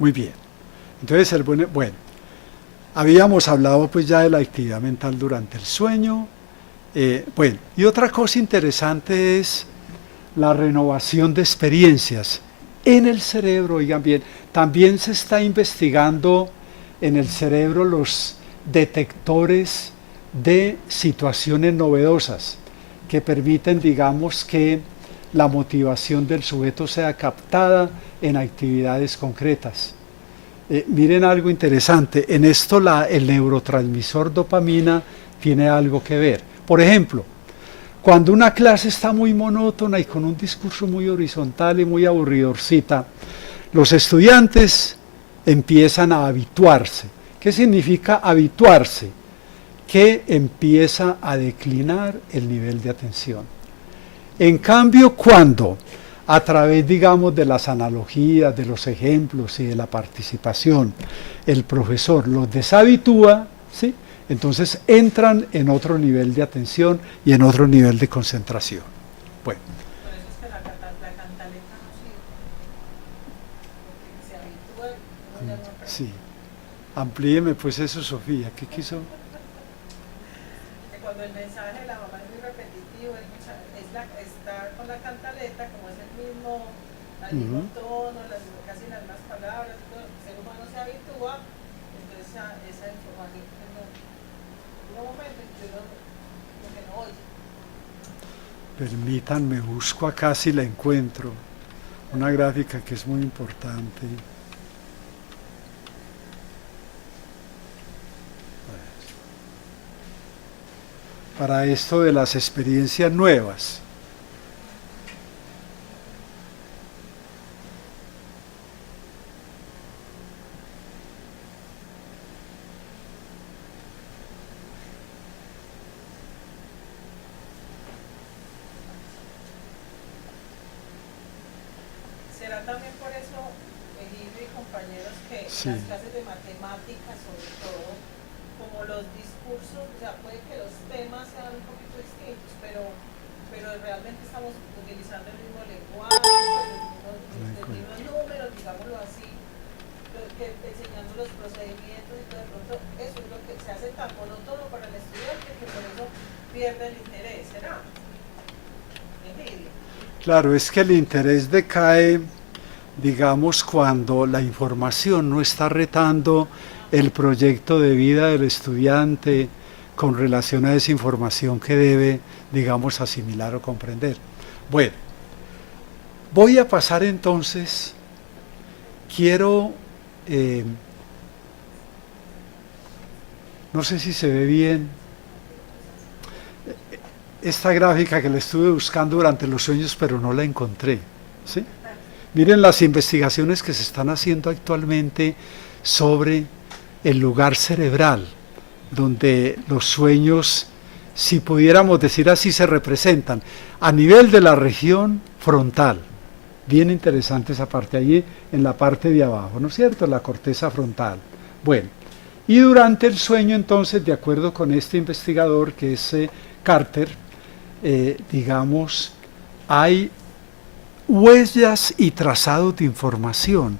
Muy bien. Entonces, bueno, habíamos hablado pues ya de la actividad mental durante el sueño. Bueno, y otra cosa interesante es la renovación de experiencias en el cerebro. Oigan bien, también se está investigando en el cerebro los detectores de situaciones novedosas que permiten, digamos, que la motivación del sujeto sea captada en actividades concretas. Miren algo interesante, en esto el neurotransmisor dopamina tiene algo que ver. Por ejemplo, cuando una clase está muy monótona y con un discurso muy horizontal y muy aburridorcita, los estudiantes empiezan a habituarse. ¿Qué significa habituarse? Que empieza a declinar el nivel de atención. En cambio, cuando a través, digamos, de las analogías, de los ejemplos y de la participación, el profesor los deshabitúa, ¿sí? Entonces entran en otro nivel de atención y en otro nivel de concentración. Bueno. Por eso es que la cantaleta no sirve, porque se habitúa y uno ya no aprende. Sí. Amplíeme pues eso, Sofía. ¿Qué quiso? Que cuando el mensaje de la mamá es muy repetitivo, está con la cantaleta, como es el mismo tono, casi las mismas palabras, todo, el ser humano se habitúa, entonces esa información en un momento en que uno como que no oye. Permítanme, busco acá si la encuentro. Una gráfica que es muy importante. Para esto de las experiencias nuevas. Será también por eso, Egipio y compañeros, que Sí. las clases de matemáticas, sobre todo, como los discursos, o sea, puede que los temas sean un poquito distintos, pero realmente estamos utilizando el mismo lenguaje, los mismos números, digámoslo así, enseñando los procedimientos y todo. De pronto eso es lo que se hace tan monótono para el estudiante que por eso pierde el interés, ¿será? Egipio. Claro, es que el interés decae, digamos, cuando la información no está retando el proyecto de vida del estudiante con relación a esa información que debe, digamos, asimilar o comprender. Bueno, voy a pasar entonces, quiero, no sé si se ve bien, esta gráfica que la estuve buscando durante los sueños, pero no la encontré, ¿sí? Miren las investigaciones que se están haciendo actualmente sobre el lugar cerebral, donde los sueños, si pudiéramos decir así, se representan a nivel de la región frontal. Bien interesante esa parte, allí en la parte de abajo, ¿no es cierto? La corteza frontal. Bueno, y durante el sueño entonces, de acuerdo con este investigador que es Carter, digamos, hay huellas y trazados de información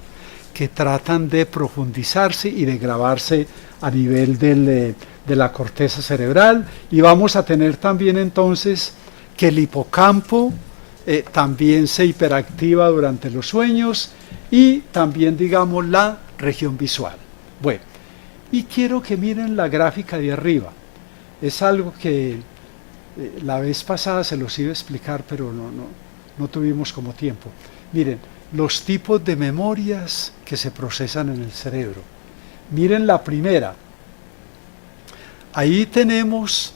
que tratan de profundizarse y de grabarse a nivel de la corteza cerebral, y vamos a tener también entonces que el hipocampo también se hiperactiva durante los sueños, y también, digamos, la región visual. Bueno, y quiero que miren la gráfica de arriba. Es algo que la vez pasada se los iba a explicar, pero no tuvimos como tiempo. Miren, los tipos de memorias que se procesan en el cerebro. Miren la primera. Ahí tenemos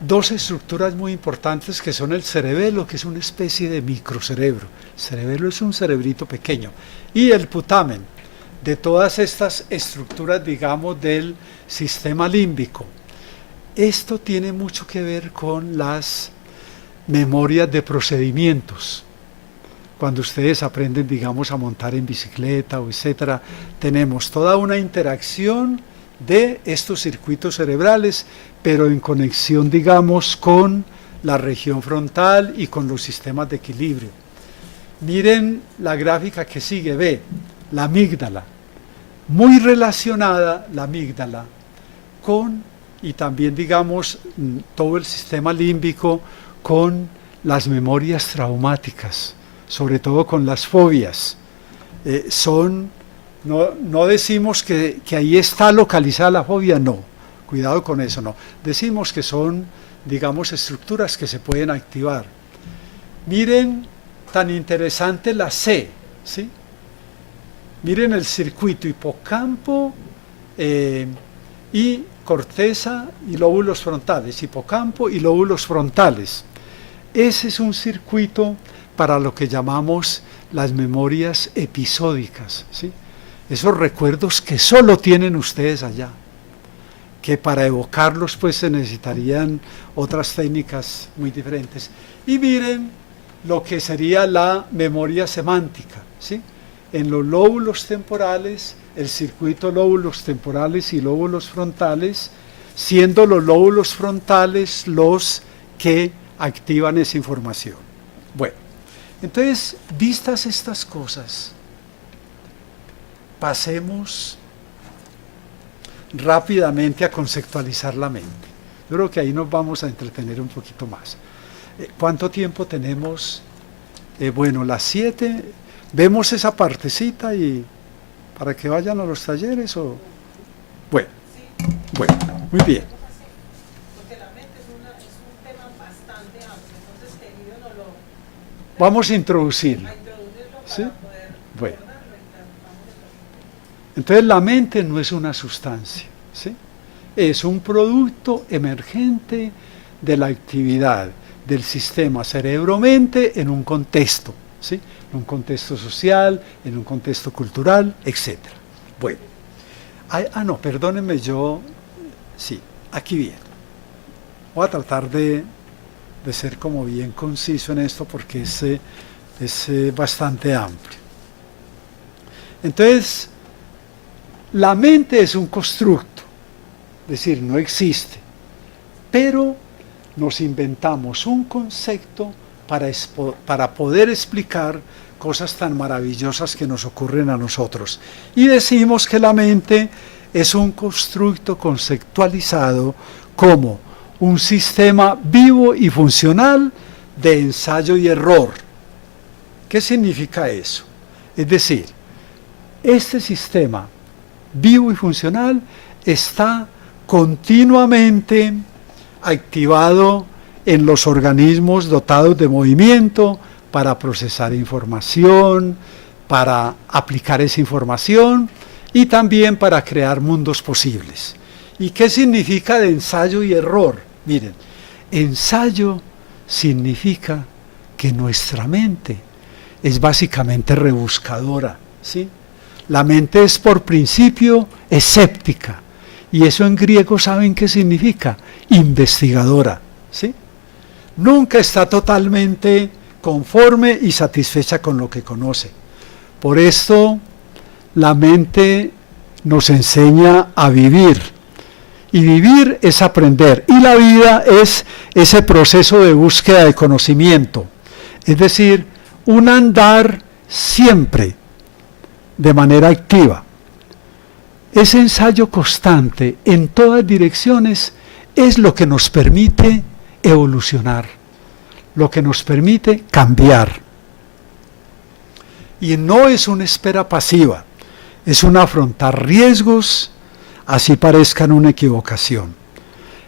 dos estructuras muy importantes que son el cerebelo, que es una especie de microcerebro. El cerebelo es un cerebrito pequeño. Y el putamen, de todas estas estructuras, digamos, del sistema límbico. Esto tiene mucho que ver con las memorias de procedimientos. Cuando ustedes aprenden, digamos, a montar en bicicleta o etcétera, tenemos toda una interacción de estos circuitos cerebrales, pero en conexión, digamos, con la región frontal y con los sistemas de equilibrio. Miren la gráfica que sigue, ve, la amígdala, muy relacionada la amígdala con, y también digamos, todo el sistema límbico con las memorias traumáticas, sobre todo con las fobias. No decimos que ahí está localizada la fobia, no, cuidado con eso, no. Decimos que son, digamos, estructuras que se pueden activar. Miren, tan interesante la C, ¿sí? Miren el circuito hipocampo y corteza y lóbulos frontales, hipocampo y lóbulos frontales. Ese es un circuito para lo que llamamos las memorias episódicas, ¿sí? Esos recuerdos que solo tienen ustedes allá, que para evocarlos pues se necesitarían otras técnicas muy diferentes. Y miren lo que sería la memoria semántica, ¿sí? En los lóbulos temporales, el circuito lóbulos temporales y lóbulos frontales, siendo los lóbulos frontales los que activan esa información. Bueno, entonces, vistas estas cosas, pasemos rápidamente a conceptualizar la mente. Yo creo que ahí nos vamos a entretener un poquito más. ¿Cuánto tiempo tenemos? Bueno, las 7, vemos esa partecita y para que vayan a los talleres o... Bueno, muy bien. Porque la mente es un tema bastante amplio, entonces querido no lo... Vamos a introducirlo. ¿Sí? Bueno. Entonces la mente no es una sustancia, ¿sí? Es un producto emergente de la actividad del sistema cerebro-mente en un contexto, ¿sí? En un contexto social, en un contexto cultural, etc. Bueno, perdónenme, sí, aquí bien. Voy a tratar de ser como bien conciso en esto porque es bastante amplio. Entonces, la mente es un constructo, es decir, no existe, pero nos inventamos un concepto para poder explicar cosas tan maravillosas que nos ocurren a nosotros. Y decimos que la mente es un constructo conceptualizado como un sistema vivo y funcional de ensayo y error. ¿Qué significa eso? Es decir, este sistema vivo y funcional está continuamente activado en los organismos dotados de movimiento para procesar información, para aplicar esa información y también para crear mundos posibles. ¿Y qué significa de ensayo y error? Miren, ensayo significa que nuestra mente es básicamente rebuscadora, ¿sí? La mente es por principio escéptica, y eso en griego ¿saben qué significa? Investigadora, ¿sí? Nunca está totalmente conforme y satisfecha con lo que conoce. Por esto, la mente nos enseña a vivir, y vivir es aprender, y la vida es ese proceso de búsqueda de conocimiento, es decir, un andar siempre de manera activa. Ese ensayo constante en todas direcciones es lo que nos permite evolucionar, lo que nos permite cambiar. Y no es una espera pasiva, es un afrontar riesgos, así parezcan una equivocación.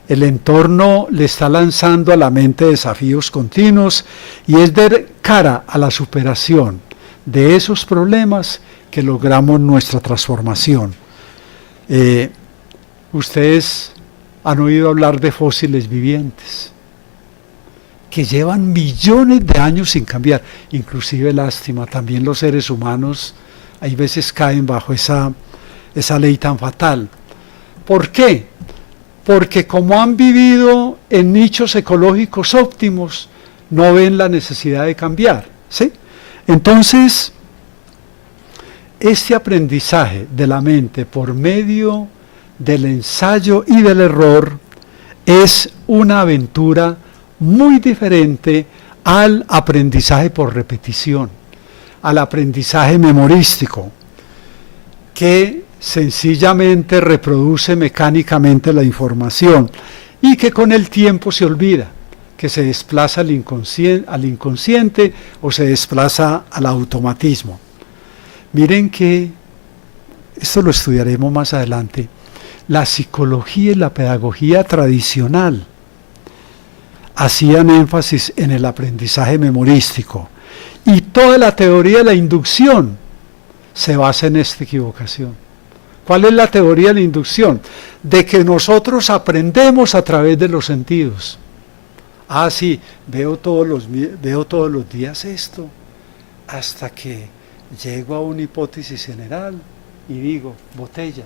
El entorno le está lanzando a la mente desafíos continuos y es de cara a la superación de esos problemas que logramos nuestra transformación. Ustedes han oído hablar de fósiles vivientes que llevan millones de años sin cambiar, inclusive lástima, también los seres humanos hay veces caen bajo esa ley tan fatal. ¿Por qué? Porque como han vivido en nichos ecológicos óptimos, no ven la necesidad de cambiar, ¿sí? Entonces, este aprendizaje de la mente por medio del ensayo y del error es una aventura muy diferente al aprendizaje por repetición. al aprendizaje memorístico, que sencillamente reproduce mecánicamente la información y que con el tiempo se olvida, que se desplaza al inconsciente o se desplaza al automatismo. Miren que, esto lo estudiaremos más adelante, la psicología y la pedagogía tradicional hacían énfasis en el aprendizaje memorístico y toda la teoría de la inducción se basa en esta equivocación. ¿Cuál es la teoría de la inducción? De que nosotros aprendemos a través de los sentidos. Ah, sí, veo todos los días esto, hasta que llego a una hipótesis general y digo, botella.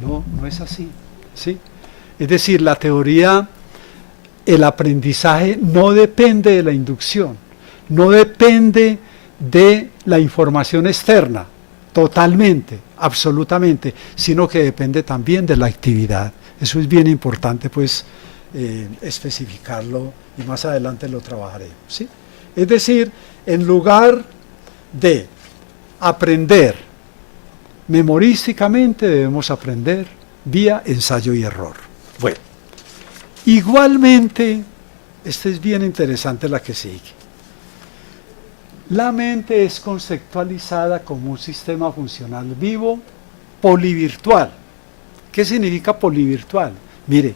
No, no es así, ¿sí? Es decir, la teoría, el aprendizaje no depende de la inducción, no depende de la información externa, totalmente, absolutamente, sino que depende también de la actividad. Eso es bien importante, pues, especificarlo, y más adelante lo trabajaremos, ¿sí? Es decir, en lugar de aprender memorísticamente, debemos aprender vía ensayo y error. Bueno, igualmente, esta es bien interesante la que sigue. La mente es conceptualizada como un sistema funcional vivo, polivirtual. ¿Qué significa polivirtual? Mire,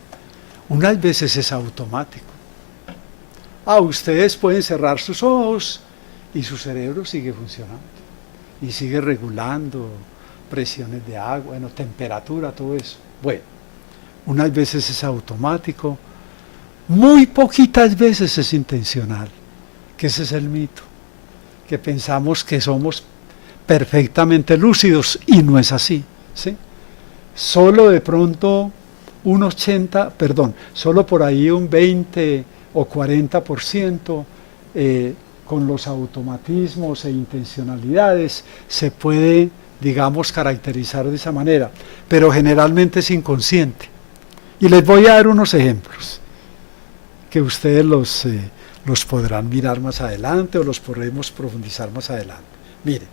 unas veces es automático. Ustedes pueden cerrar sus ojos y su cerebro sigue funcionando y sigue regulando presiones de agua, bueno, temperatura, todo eso. Bueno, unas veces es automático, muy poquitas veces es intencional, que ese es el mito, que pensamos que somos perfectamente lúcidos y no es así, ¿sí? Solo de pronto solo por ahí un 20 o 40% con los automatismos e intencionalidades se puede, digamos, caracterizar de esa manera, pero generalmente es inconsciente. Y les voy a dar unos ejemplos, que ustedes los podrán mirar más adelante o los podremos profundizar más adelante. Miren,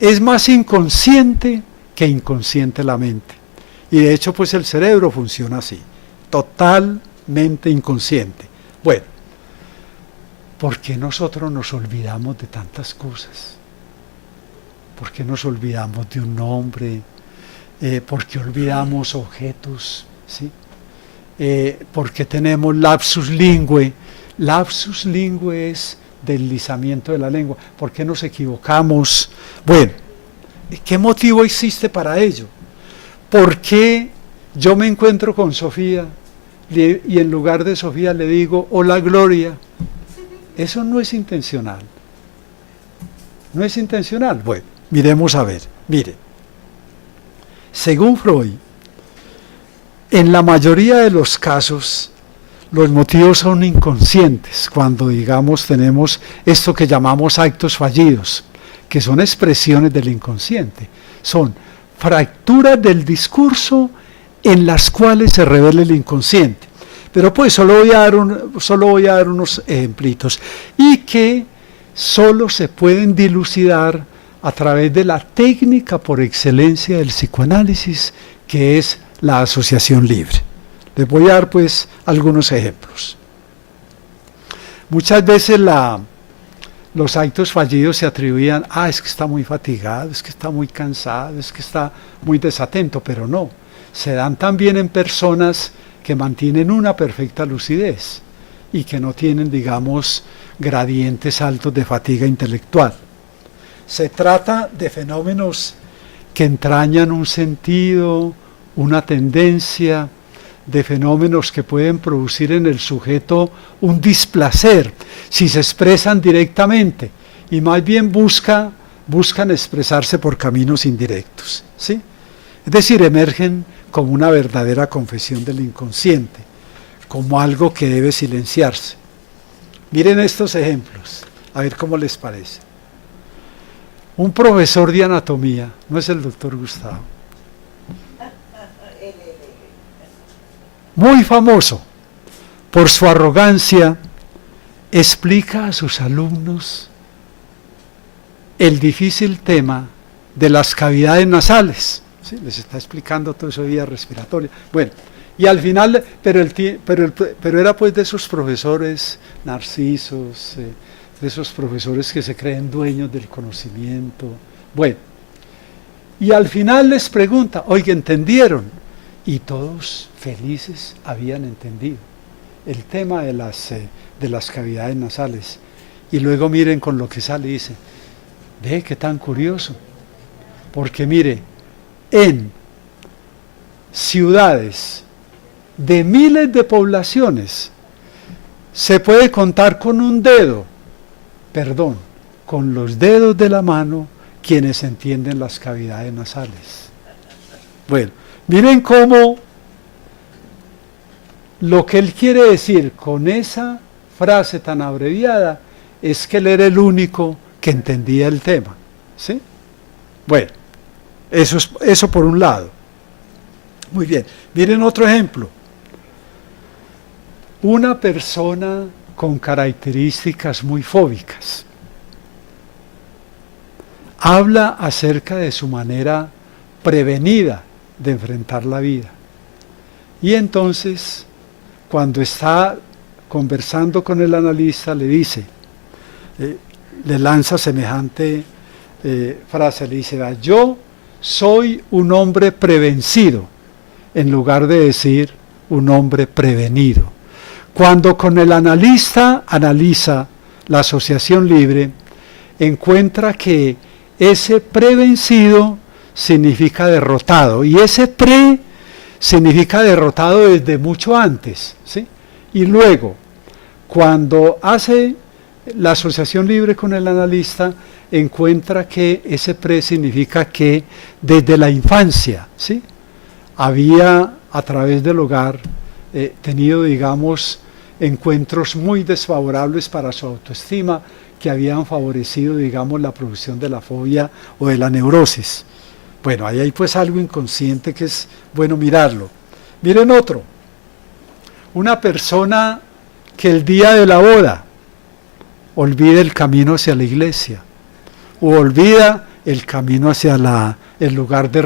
es más inconsciente que inconsciente la mente. Y de hecho, pues el cerebro funciona así, totalmente inconsciente. Bueno, ¿por qué nosotros nos olvidamos de tantas cosas? ¿Por qué nos olvidamos de un nombre? ¿Por qué olvidamos objetos? ¿Sí? ¿Por qué tenemos lapsus linguae? Lapsus linguae es deslizamiento de la lengua. ¿Por qué nos equivocamos? Bueno, ¿qué motivo existe para ello? ¿Por qué yo me encuentro con Sofía y en lugar de Sofía le digo, hola Gloria? Eso no es intencional. ¿No es intencional? Bueno, miremos a ver. Mire, según Freud, en la mayoría de los casos, los motivos son inconscientes, cuando, digamos, tenemos esto que llamamos actos fallidos, que son expresiones del inconsciente. Son fracturas del discurso en las cuales se revela el inconsciente. Pero pues solo voy a dar unos ejemplitos, y que solo se pueden dilucidar a través de la técnica por excelencia del psicoanálisis, que es la asociación libre. Les voy a dar pues algunos ejemplos. Muchas veces los actos fallidos se atribuían, es que está muy fatigado, es que está muy cansado, es que está muy desatento, pero no. Se dan también en personas que mantienen una perfecta lucidez y que no tienen, digamos, gradientes altos de fatiga intelectual. Se trata de fenómenos que entrañan un sentido, una tendencia, de fenómenos que pueden producir en el sujeto un displacer si se expresan directamente, y más bien buscan expresarse por caminos indirectos, ¿sí? Es decir, emergen como una verdadera confesión del inconsciente, como algo que debe silenciarse. Miren estos ejemplos, a ver cómo les parece. Un profesor de anatomía, no es el doctor Gustavo, muy famoso por su arrogancia, explica a sus alumnos el difícil tema de las cavidades nasales. ¿Sí? Les está explicando todo eso de vía respiratoria. Bueno, y al final, pero era pues de esos profesores narcisos, de esos profesores que se creen dueños del conocimiento. Bueno, y al final les pregunta, oye, ¿entendieron? Y todos felices habían entendido el tema de las cavidades nasales. Y luego miren con lo que sale, dice, ve qué tan curioso, porque mire, en ciudades de miles de poblaciones se puede contar con un dedo, perdón, con los dedos de la mano quienes entienden las cavidades nasales. Bueno, miren cómo lo que él quiere decir con esa frase tan abreviada es que él era el único que entendía el tema, ¿sí? Bueno, eso por un lado. Muy bien, miren otro ejemplo. Una persona con características muy fóbicas habla acerca de su manera prevenida de enfrentar la vida. Y entonces, cuando está conversando con el analista, le dice, le lanza semejante frase, le dice, yo soy un hombre prevencido, en lugar de decir un hombre prevenido. Cuando con el analista analiza la asociación libre, encuentra que ese prevencido significa derrotado, y ese pre significa derrotado desde mucho antes, ¿sí? Y luego, cuando hace la asociación libre con el analista, encuentra que ese pre significa que desde la infancia, ¿sí?, había a través del hogar tenido, digamos, encuentros muy desfavorables para su autoestima, que habían favorecido, digamos, la producción de la fobia o de la neurosis. Bueno, ahí hay pues algo inconsciente que es bueno mirarlo. Miren otro. Una persona que el día de la boda olvida el camino hacia la iglesia, o olvida el camino hacia el lugar de